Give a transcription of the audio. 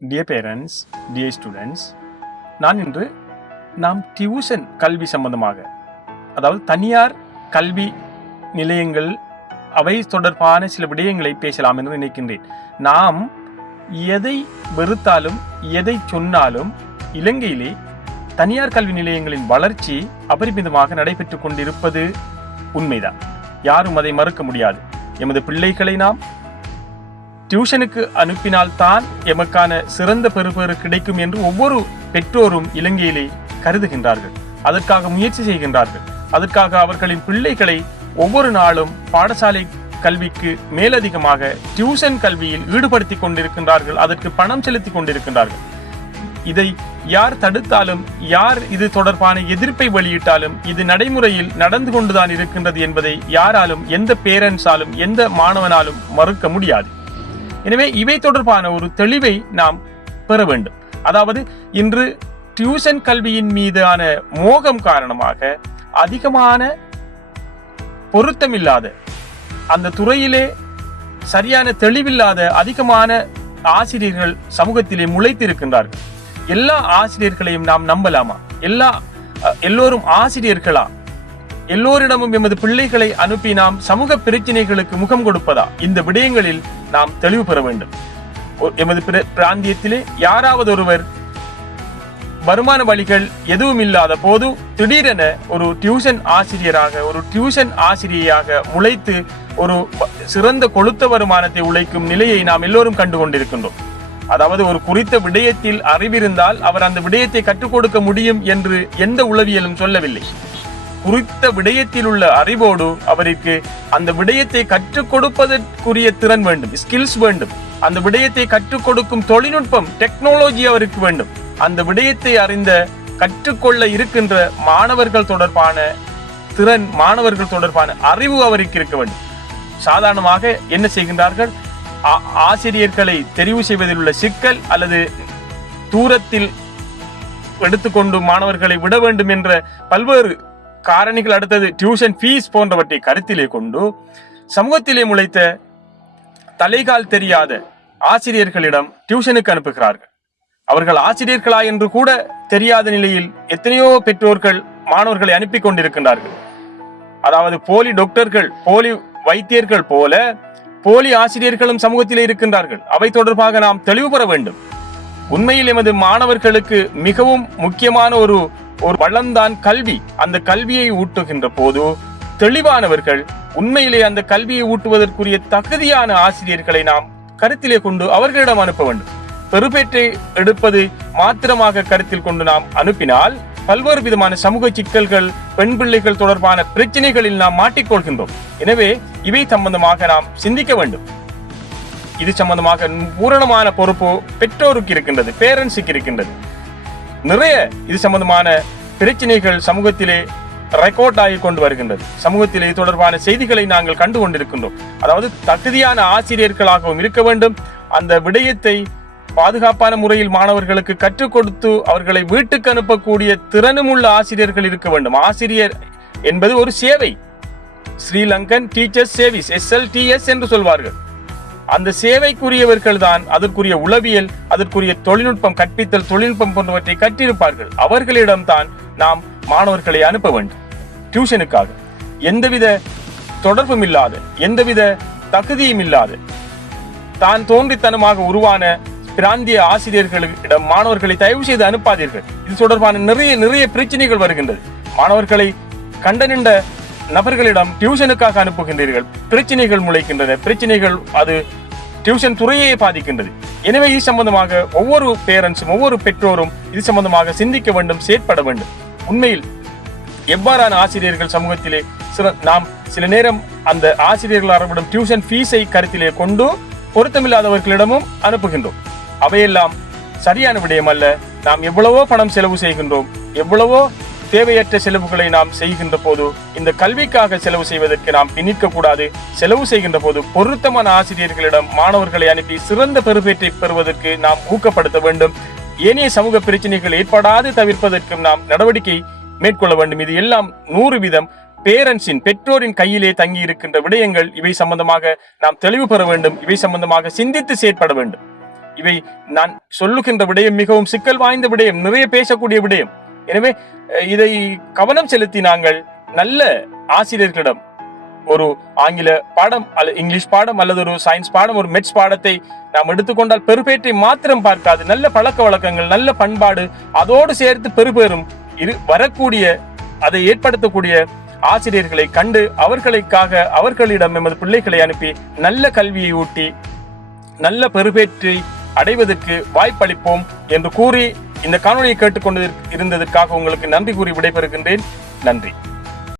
Dear parents, dear students, நான் இன்று நாம் டியூஷன் கல்வி சம்பந்தமாக, அதாவது தனியார் கல்வி நிலையங்கள் அவை தொடர்பான சில விடயங்களை பேசலாம் என்று நினைக்கின்றேன். நாம் எதை வெறுத்தாலும் எதை சொன்னாலும் இலங்கையிலே தனியார் கல்வி நிலையங்களின் வளர்ச்சி அபரிமிதமாக நடைபெற்றுக் கொண்டிருப்பது உண்மைதான். யாரும் அதை மறுக்க முடியாது. எமது பிள்ளைகளை நாம் டியூஷனுக்கு அனுப்பினால்தான் எமக்கான சிறந்த பெறுபேறு கிடைக்கும் என்று ஒவ்வொரு பெற்றோரும் இலங்கையிலே கருதுகின்றார்கள். அதற்காக முயற்சி செய்கின்றார்கள். அதற்காக அவர்களின் பிள்ளைகளை ஒவ்வொரு நாளும் பாடசாலை கல்விக்கு மேலதிகமாக டியூஷன் கல்வியில் ஈடுபடுத்தி கொண்டிருக்கின்றார்கள். அதற்கு பணம் செலுத்தி கொண்டிருக்கின்றார்கள். இதை யார் தடுத்தாலும், யார் இது தொடர்பான எதிர்ப்பை வெளியிட்டாலும் இது நடைமுறையில் நடந்து கொண்டுதான் இருக்கின்றது என்பதை யாராலும், எந்த பேரண்ட்ஸாலும், எந்த மாணவனாலும் மறுக்க முடியாது. எனவே இவை தொடர்பான ஒரு தெளிவை நாம் பெற வேண்டும். அதாவது இன்று டியூஷன் கல்வியின் மீதான மோகம் காரணமாக அதிகமான பொருத்தமில்லாத, அந்த துறையிலே சரியான தெளிவில்லாத அதிகமான ஆசிரியர்கள் சமூகத்திலே முளைத்திருக்கின்றார்கள். எல்லா ஆசிரியர்களையும் நாம் நம்பலாமா? எல்லோரும் ஆசிரியர்களா? எல்லோரிடமும் எமது பிள்ளைகளை அனுப்பி நாம் சமூக பிரச்சனைகளுக்கு முகம் கொடுப்பதா? இந்த விடயங்களில் நாம் தெளிவு பெற வேண்டும். எமது பிராந்தியத்திலே யாராவது ஒருவர் வருமான வழிகள் எதுவும் இல்லாத போது திடீரென ஒரு டியூஷன் ஆசிரியராக, ஒரு டியூஷன் ஆசிரியையாக முளைத்து ஒரு சிறந்த கொழுத்த வருமானத்தை உழைக்கும் நிலையை நாம் எல்லோரும் கண்டு கொண்டிருக்கின்றோம். அதாவது ஒரு குறித்த விடயத்தில் அறிவிருந்தால் அவர் அந்த விடயத்தை கற்றுக் கொடுக்க முடியும் என்று எந்த உளவியலும் சொல்லவில்லை. குறித்த விடயத்தில் உள்ள அறிவோடு அவருக்கு அந்த விடயத்தை கற்றுக் கொடுப்பதற்குரிய திறன் வேண்டும், ஸ்கில்ஸ் வேண்டும். அந்த விடயத்தை கற்றுக் கொடுக்கும் தொழில்நுட்பம், டெக்னாலஜி அவருக்கு வேண்டும். அந்த விடயத்தை அறிந்த கற்றுக்கொள்ள இருக்கின்ற மாணவர்கள் தொடர்பான திறன், மாணவர்கள் தொடர்பான அறிவு அவருக்கு இருக்க வேண்டும். சாதாரணமாக என்ன செய்கின்றார்கள்? ஆசிரியர்களை தெரிவு செய்வதில் உள்ள சிக்கல் அல்லது தூரத்தில் எடுத்துக்கொண்டு மாணவர்களை விட வேண்டும் என்ற பல்வேறு காரணிகள், அடுத்தது டியூஷன் ஃபீஸ் போன்றவற்றை கருத்திலே கொண்டு சமூகத்திலே முளைத்த தலைகால் தெரியாத ஆசிரியர்களிடம் டியூஷனுக்கு அனுப்புகிறார்கள். அவர்கள் ஆசிரியர்களா என்று கூட தெரியாத நிலையில் எத்தனையோ பெற்றோர்கள் மாணவர்களை அனுப்பி கொண்டிருக்கின்றார்கள். அதாவது போலி டாக்டர்கள், போலி வைத்தியர்கள் போல போலி ஆசிரியர்களும் சமூகத்திலே இருக்கின்றார்கள். அவை தொடர்பாக நாம் தெளிவு பெற வேண்டும். உண்மையில் எமது மாணவர்களுக்கு மிகவும் முக்கியமான ஒரு வளம்தான் கல்வி. அந்த கல்வியை ஊட்டுகின்ற போது தெளிவானவர்கள், உண்மையிலே அந்த கல்வியை ஊட்டுவதற்குரிய தகுதியான ஆசிரியர்களை நாம் கருத்திலே கொண்டு அவர்களிடம் அனுப்ப வேண்டும். பெறுபேற்றை எடுப்பது மாத்திரமாக கருத்தில் கொண்டு நாம் அனுப்பினால் பல்வேறு விதமான சமூக சிக்கல்கள், பெண் பிள்ளைகள் தொடர்பான பிரச்சனைகளில் நாம் மாட்டிக்கொள்கின்றோம். எனவே இவை சம்பந்தமாக நாம் சிந்திக்க வேண்டும். இது சம்பந்தமாக பூரணமான பொறுப்பு பெற்றோருக்கு இருக்கின்றது, பேரண்ட்ஸுக்கு இருக்கின்றது. நிறைய இது சம்பந்தமான பிரச்சனைகள் சமூகத்திலே ரெக்கார்ட் ஆகி கொண்டு வருகின்றது. சமூகத்திலே தொடர்பான செய்திகளை நாங்கள் கண்டு கொண்டிருக்கின்றோம். அதாவது தகுதியான ஆசிரியர்களாகவும் இருக்க வேண்டும். அந்த விடயத்தை பாதுகாப்பான முறையில் மாணவர்களுக்கு கற்றுக் கொடுத்து அவர்களை வீட்டுக்கு அனுப்பக்கூடிய திறனும் உள்ள ஆசிரியர்கள் இருக்க வேண்டும். ஆசிரியர் என்பது ஒரு சேவை. ஸ்ரீலங்கன் டீச்சர்ஸ் சர்வீஸ், SLTS என்று சொல்வார்கள். அந்த சேவைக்குரியவர்கள் தான் அதற்குரிய உளவியல், அதற்குரிய தொழில்நுட்பம், கற்பித்தல் தொழில்நுட்பம் போன்றவற்றை கற்றிருப்பார்கள். அவர்களிடம் தான் நாம் மாணவர்களை அனுப்ப வேண்டும். டியூஷனுக்காக எந்தவித தொடர்பும் இல்லாத, எந்தவித தகுதியும் இல்லாத, தான் தோன்றித்தனமாக உருவான பிராந்திய ஆசிரியர்களிடம் மாணவர்களை தயவு செய்து அனுப்பாதீர்கள். இது தொடர்பான நிறைய பிரச்சனைகள் வருகின்றது. மாணவர்களை கண்டனின்ற நபர்களிடம் டியூஷனுக்காக அனுப்புகின்றீர்கள், பிரச்சனைகள் முளைக்கின்றன. பிரச்சனைகள் அது டியூஷன் துறையே பாதிக்கின்றது. எனவே இது சம்பந்தமாக ஒவ்வொரு பேரண்ட்ஸும், ஒவ்வொரு பெற்றோரும் இது சம்பந்தமாக சிந்திக்க வேண்டும், செயற்பட வேண்டும். உண்மையில் எவ்வாறான ஆசிரியர்கள் சமூகத்திலே நாம் சில நேரம் அந்த ஆசிரியர்கள் அறவிடும் டியூஷன் ஃபீஸை கருத்திலே கொண்டு பொருத்தமில்லாதவர்களிடமும் அனுப்புகின்றோம். அவையெல்லாம் சரியான விடயம் அல்ல. நாம் எவ்வளவோ பணம் செலவு செய்கின்றோம், எவ்வளவோ தேவையற்ற செலவுகளை நாம் செய்கின்ற போது இந்த கல்விக்காக செலவு செய்வதற்கு நாம் பின்னிக்க கூடாது. செலவு செய்கின்ற போது பொருத்தமான ஆசிரியர்களிடம் மாணவர்களை அனுப்பி சிறந்த பெறுபேற்றை பெறுவதற்கு நாம் ஊக்கப்படுத்த வேண்டும். ஏனைய சமூக பிரச்சனைகள் ஏற்படாது தவிர்ப்பதற்கும் நாம் நடவடிக்கை மேற்கொள்ள வேண்டும். இது எல்லாம் 100% பேரண்ட்ஸின், பெற்றோரின் கையிலே தங்கி இருக்கின்ற விடயங்கள். இவை சம்பந்தமாக நாம் தெளிவு பெற வேண்டும். இவை சம்பந்தமாக சிந்தித்து செயற்பட வேண்டும். இவை நான் சொல்லுகின்ற விடயம் மிகவும் சிக்கல் வாய்ந்த விடயம், நிறைய பேசக்கூடிய விடயம். எனவே இதை கவனம் செலுத்தி நாங்கள் நல்ல ஆசிரியர்களிடம் ஒரு ஆங்கில பாடம் அல்லது இங்கிலீஷ் பாடம் அல்லது ஒரு சயின்ஸ் பாடம், ஒரு மெட்ஸ் பாடத்தை நாம் எடுத்துக்கொண்டால் பெறுபேற்றை மாத்திரம் பார்க்காது, நல்ல பழக்க வழக்கங்கள், நல்ல பண்பாடு அதோடு சேர்த்து பெறுபேறும் வரக்கூடிய அதை ஏற்படுத்தக்கூடிய ஆசிரியர்களை கண்டு அவர்களிடம் எமது பிள்ளைகளை அனுப்பி நல்ல கல்வியை ஊட்டி நல்ல பெறுபேற்றை அடைவதற்கு வாய்ப்பளிப்போம் என்று கூறி இந்த காணொலியை கேட்டுக்கொண்டு இருந்ததற்காக உங்களுக்கு நன்றி கூறி விடைபெறுகின்றேன். நன்றி.